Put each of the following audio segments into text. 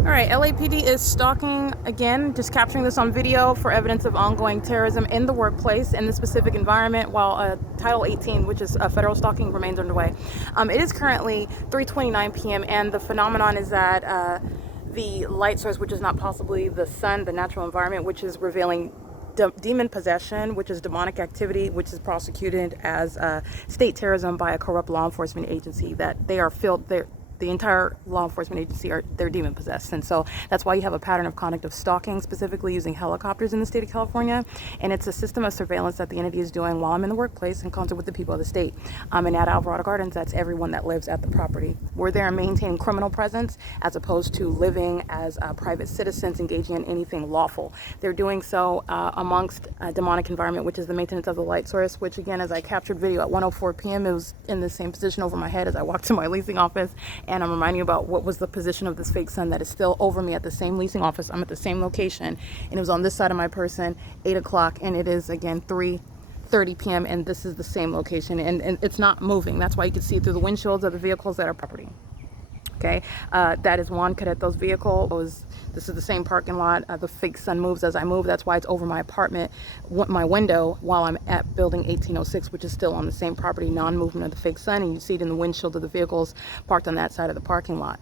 All right, LAPD is stalking again, just capturing this on video for evidence of ongoing terrorism in the workplace in the specific environment while Title 18, which is federal stalking, remains underway. It is currently 3:29 p.m. and the phenomenon is that the light source, which is not possibly the sun, the natural environment, which is revealing demon possession, which is demonic activity, which is prosecuted as state terrorism by a corrupt law enforcement agency, that they are filled there. The entire law enforcement agency they're demon possessed, and so that's why you have a pattern of conduct of stalking, specifically using helicopters in the state of California. And it's a system of surveillance that the entity is doing while I'm in the workplace in concert with the people of the state. And at Alvarado Gardens, that's everyone that lives at the property. We're there maintaining criminal presence as opposed to living as private citizens engaging in anything lawful. They're doing so amongst a demonic environment, which is the maintenance of the light source, which again, as I captured video at 1:04 p.m., it was in the same position over my head as I walked to my leasing office. And I'm reminding you about what was the position of this fake sun that is still over me at the same leasing office. I'm at the same location, and it was on this side of my person, 8 o'clock, and it is again 3:30 p.m. and this is the same location, and it's not moving. That's why you can see through the windshields of the vehicles that are property. Okay, that is Juan Cadeto's vehicle. This is the same parking lot. The fake sun moves as I move. That's why it's over my apartment, my window, while I'm at building 1806, which is still on the same property, non-movement of the fake sun. And you see it in the windshield of the vehicles parked on that side of the parking lot.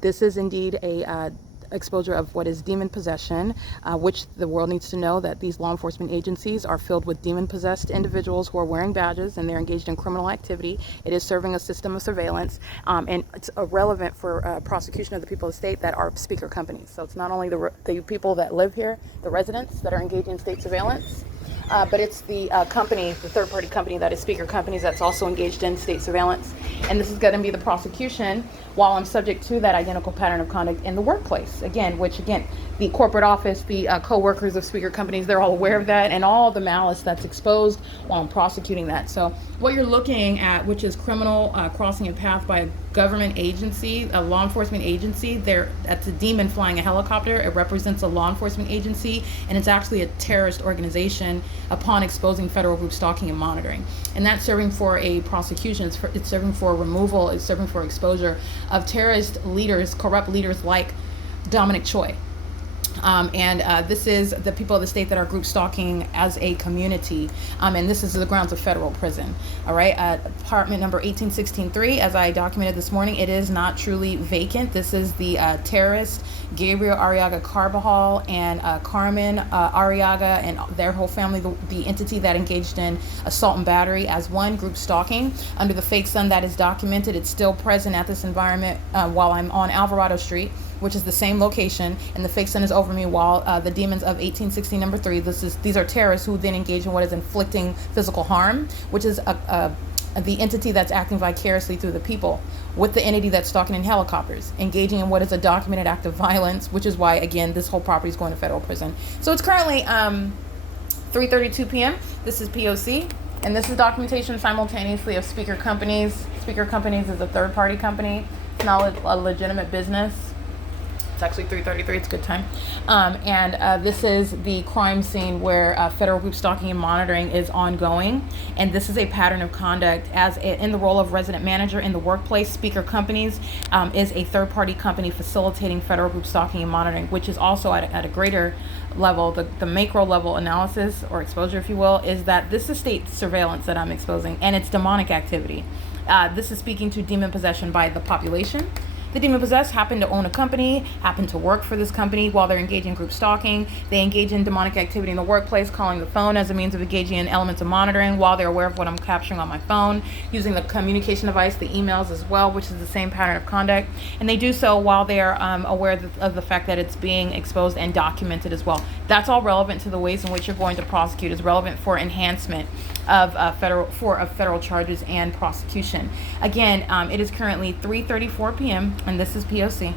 This is indeed a exposure of what is demon possession, which the world needs to know that these law enforcement agencies are filled with demon-possessed individuals who are wearing badges and they're engaged in criminal activity. It is serving a system of surveillance, and it's irrelevant for prosecution of the people of the state that are speaker companies. So it's not only the people that live here, the residents that are engaged in state surveillance, but it's the company, the third-party company that is speaker companies that's also engaged in state surveillance. And this is going to be the prosecution while I'm subject to that identical pattern of conduct in the workplace. Again, the corporate office, the co-workers of speaker companies, they're all aware of that and all the malice that's exposed while I'm prosecuting that. So what you're looking at, which is criminal crossing a path by a government agency, a law enforcement agency, that's a demon flying a helicopter. It represents a law enforcement agency, and it's actually a terrorist organization upon exposing federal group stalking and monitoring. And that's serving for a prosecution. It's serving for removal. It's serving for exposure of terrorist leaders, corrupt leaders like Dominic Choi. This is the people of the state that are group stalking as a community. And this is the grounds of federal prison. All right. Apartment number 18163, as I documented this morning, it is not truly vacant. This is the terrorist Gabriel Arriaga Carbajal and Carmen Arriaga and their whole family, the entity that engaged in assault and battery as one group stalking under the fake sun that is documented. It's still present at this environment while I'm on Alvarado Street, which is the same location, and the fake sun is over me while the demons of 1860 number 3, these are terrorists who then engage in what is inflicting physical harm, which is the entity that's acting vicariously through the people, with the entity that's stalking in helicopters, engaging in what is a documented act of violence, which is why, again, this whole property is going to federal prison. So it's currently 3:32 p.m. This is P.O.C. and this is documentation simultaneously of speaker companies. Speaker companies is a third-party company. It's not a legitimate business. It's actually 3:33. It's a good time. This is the crime scene where federal group stalking and monitoring is ongoing. And this is a pattern of conduct in the role of resident manager in the workplace. Speaker companies is a third-party company facilitating federal group stalking and monitoring, which is also at a greater level. The macro level analysis or exposure, if you will, is that this is state surveillance that I'm exposing, and it's demonic activity. This is speaking to demon possession by the population. The demon possessed happen to own a company, happen to work for this company while they're engaging in group stalking. They engage in demonic activity in the workplace, calling the phone as a means of engaging in elements of monitoring while they're aware of what I'm capturing on my phone, using the communication device, the emails as well, which is the same pattern of conduct. And they do so while they're aware of the fact that it's being exposed and documented as well. That's all relevant to the ways in which you're going to prosecute. Is relevant for enhancement of federal charges and prosecution. Again, it is currently 3:34 p.m. and this is P.O.C.